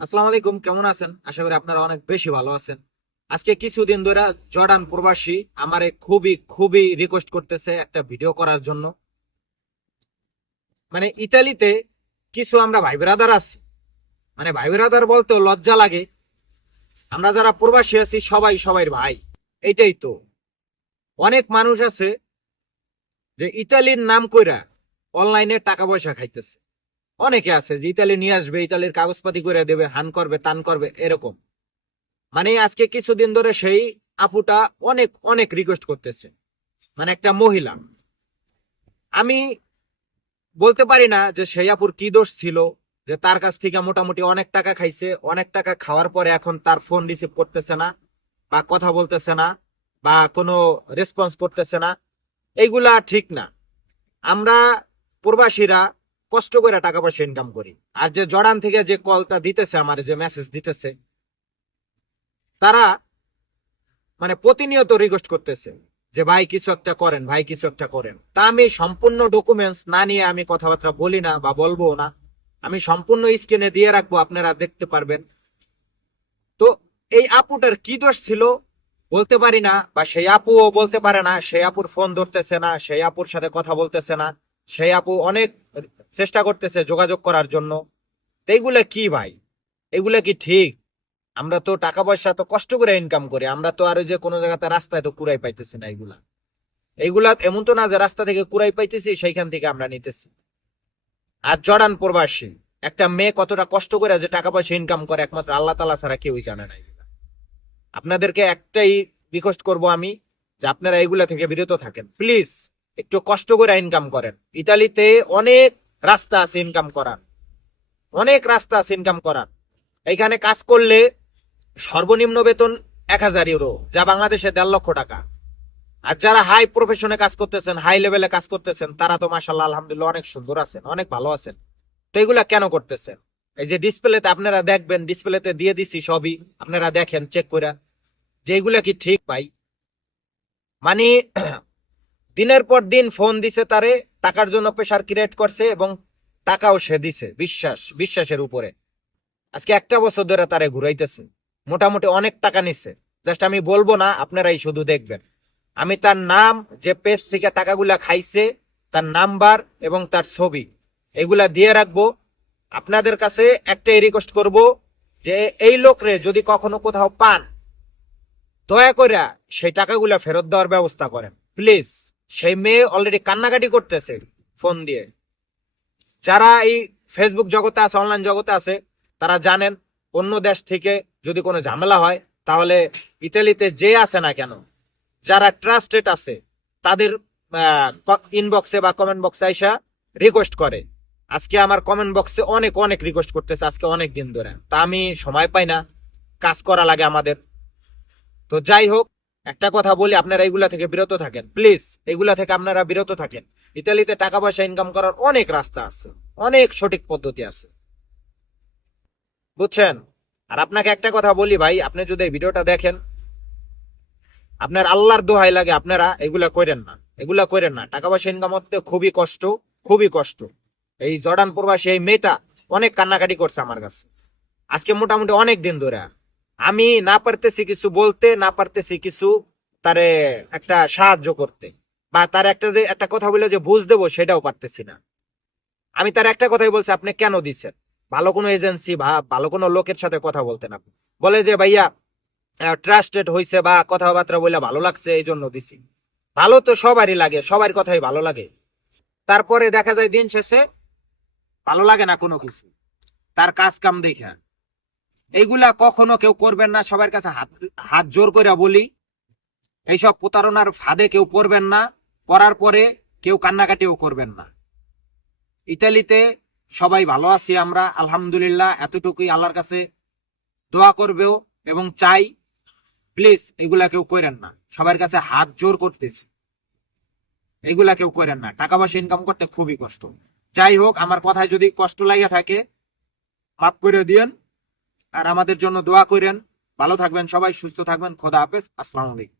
আসসালামু আলাইকুম, কেমন আছেন? আশা করি আপনারা অনেক বেশি ভালো আছেন। আজকে কিছুদিন ধরে জর্ডান প্রবাসী আমারে খুবই খুবই রিকোয়েস্ট করতেছে একটা ভিডিও করার জন্য। মানে ইতালিতে কিছু আমরা ভাই ব্রাদার আছি। মানে ভাই ব্রাদার বলতেও লজ্জা লাগে। আমরা যারা প্রবাসী আছি, সবাই সবাই ভাই। এইটাই তো। অনেক মানুষ আছে যে ইতালির নাম কইরা অনলাইনে টাকা পয়সা খাইতেছে। অনেকে আছে যে ইতালি নিয়ে আসবে, ইতালির কাগজপাতি করে দেবে, হান করবে, তান করবে, এরকম। মানে আজকে কিছুদিন ধরে সেই আপুটা অনেক অনেক রিকোয়েস্ট করতেছে। মানে একটা মহিলা। আমি বলতে পারি না যে সেই আপুর কি দোষ ছিল, যে তার কাছ থেকে মোটামুটি অনেক টাকা খাইছে, অনেক টাকা খাওয়ার পরে এখন তার ফোন রিসিভ করতেছে না, বা কথা বলতেছে না, বা কোনো রেসপন্স করতেছে না। এইগুলা ঠিক না। আমরা প্রবাসীরা কষ্ট করে টাকা পয়সা ইনকাম করি। আর যে জর্ডান থেকে যে কলটা দিতেছে, আমার যে মেসেজ দিতেছে, তারা মানে প্রতিনিয়ত রিকোয়েস্ট করতেছে যে, ভাই, কিছু একটা করেন, ভাই, কিছু একটা করেন। তা আমি সম্পূর্ণ ডকুমেন্টস না নিয়ে আমি কথাবার্তা বলি না বা বলব না। আমি সম্পূর্ণ স্ক্রিনে দিয়ে রাখব, আপনারা দেখতে পারবেন। তো এই আপুটার কি দোষ ছিল বলতে পারি না, বা সেই আপুও বলতে পারে না, সেই আপুর ফোন ধরতেছে না, সেই আপুর সাথে কথা বলতেছে না। সেই আপু অনেক চেষ্টা করতেছে যোগাযোগ করার জন্য। এইগুলা কি ভাই? এগুলা কি ঠিক? আমরা তো টাকা পয়সা তো কষ্ট করে ইনকাম করি। আমরা তো আর যে কোনো জায়গাতে রাস্তায় তো কুড়াই পাইতেছি না এগুলা। এইগুলা এমন তো না যে রাস্তা থেকে কুড়াই পাইতেছি, সেইখান থেকে আমরা নিতেছি। আর জর্ডান প্রবাসী, একটা মেয়ে কতটা কষ্ট করে যে টাকা পয়সা ইনকাম করে, একমাত্র আল্লাহ তালা ছাড়া কেউই জানে না। আপনাদেরকে একটাই রিকোয়েস্ট করব আমি, যে আপনারা এগুলা থেকে বিরত থাকেন। প্লিজ একটু কষ্ট করে ইনকাম করেন। ইতালিতে অনেক রাস্তা আছে ইনকাম করার। অনেক রাস্তা আছে ইনকাম করার। এখানে কাজ করলে সর্বনিম্ন বেতন এক হাজার ইউরো যা বাংলাদেশে দেড় লক্ষ টাকা। আর যারা হাই প্রফেশনে কাজ করতেছেন হাই লেভেলে কাজ করতেছেন, তারা তো মাসাল্লাহ আলহামদুলিল্লাহ অনেক সুন্দর আছেন, অনেক ভালো আছেন। তো এগুলা কেন করতেছেন? এই যে ডিসপ্লেতে আপনারা দেখবেন ডিসপ্লেতে দিয়ে দিছি সবই, আপনারা দেখেন চেক করে যে এগুলা কি ঠিক ভাই? মানে দিনের পর দিন ফোন দিছে তারে, টাকার জন্য প্রেশার ক্রিয়েট করছে এবং টাকাও সে দিছে, বিশ্বাস, বিশ্বাসের উপরে। আজকে একটা বছর ধরে তারে ঘুরাইতেছে। মোটামুটি অনেক টাকা নিচ্ছে জাস্ট আমি বলব না, আপনারাই শুধু দেখবেন। আমি তার নাম, যে পেজ থেকে টাকাগুলা খাইছে, তার নাম্বার এবং তার ছবি, এগুলা দিয়ে রাখব। আপনাদের কাছে একটাই রিকোয়েস্ট করব যে এই লোকরে যদি কখনো কোথাও পান, দয়া করে সেই টাকাগুলা ফেরত দেওয়ার ব্যবস্থা করেন। প্লিজ সেই মেয়ে অলরেডি কান্নাকাটি করতেছে ফোন দিয়ে। যারা এই ফেসবুক জগতে আছে অনলাইন জগতে আছে, তারা জানেন, অন্য দেশ থেকে যদি কোনো ঝামেলা হয়, তাহলে ইতালিতে যে আছে না কেন, যারা ট্রাস্টেড আছে, তাদের ইনবক্সে বা কমেন্ট বক্সে আইসা রিকোয়েস্ট করে। আজকে আমার কমেন্ট বক্সে অনেক অনেক রিকোয়েস্ট করতেছে আজকে অনেক দিন ধরে। তা আমি সময় পাই না, কাজ করা লাগে আমাদের। তো যাই হোক একটা কথা বলি, আপনারা এইগুলা থেকে বিরত থাকেন। প্লিজ, এগুলা থেকে আপনারা বিরত থাকেন। ইতালিতে টাকা পয়সা ইনকাম করার অনেক রাস্তা আছে, অনেক সঠিক পদ্ধতি আছে। বুঝছেন? আর আপনাকে একটা কথা বলি ভাই, আপনি যদি এই ভিডিওটা দেখেন, আপনার আল্লাহর দোহাই লাগে আপনারা এগুলা করেন না, এগুলা করেন না। টাকা পয়সা ইনকাম করতে খুবই কষ্ট খুবই কষ্ট। এই জর্ডান প্রবাসী, এই মেয়েটা অনেক কান্নাকাটি করছে আমার কাছে। আজকে মোটামুটি অনেক দিন ধরে। আমি না পারতেছি কিছু বলতে, না পারতেছি কিছু তারে একটা সাহায্য করতে। বা তার একটা যে, একটা কথা বলে যে বুঝ দেবো সেটাও পারতেছি না। আমি তার একটা কথাই বলছি, আপনি কেন দিচ্ছেন? ভালো কোনো এজেন্সি বা ভালো কোনো লোকের সাথে কথা বলতেন আপনি। বলে যে, ভাইয়া ট্রাস্টেড হইছে বা কথাবার্তা বলে ভালো লাগছে এই জন্য দিছি। ভালো তো সবারই লাগে, সবার কথাই ভালো লাগে। তারপরে দেখা যায় দিন শেষে ভালো লাগে না কোনো কিছু। তার কাজ কাম দেখা। এইগুলা কখনো কেউ করবেন না, সবার কাছে হাত হাত জোর করে বলি। এইসব প্রতারণার ফাঁদে কেউ পড়বেন না, পড়ার পরে কেউ কান্নাকাটিও করবেন না। ইতালিতে সবাই ভালো আছি আমরা, আলহামদুলিল্লাহ, এতটুকুই আল্লাহর কাছে দোয়া করবেও এবং চাই, প্লিজ এগুলা কেউ করেন না, সবার কাছে হাত জোর করতেছি। এগুলা কেউ করেন না টাকা পয়সা ইনকাম করতে খুবই কষ্ট। যাই হোক, আমার কথায় যদি কষ্ট লাগে থাকে, মাফ করে দিয়েন। আর আমাদের জন্য দোয়া করেন। ভালো থাকবেন সবাই সুস্থ থাকবেন। খোদা হাফেজ। আসসালামু আলাইকুম।